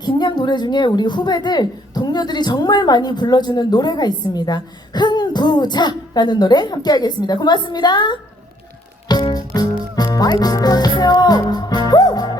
김양 노래 중에 우리 후배들 동료들이 정말 많이 불러주는 노래가 있습니다. 흥부자라는 노래 함께 하겠습니다. 고맙습니다. 마이크 꺼주세요.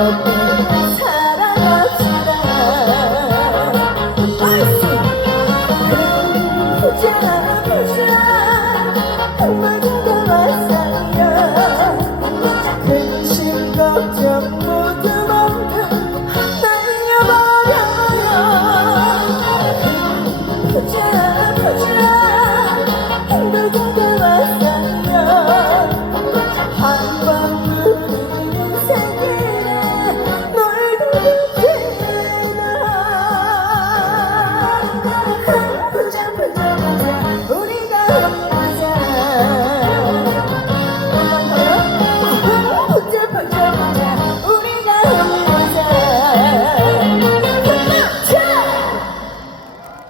Oh.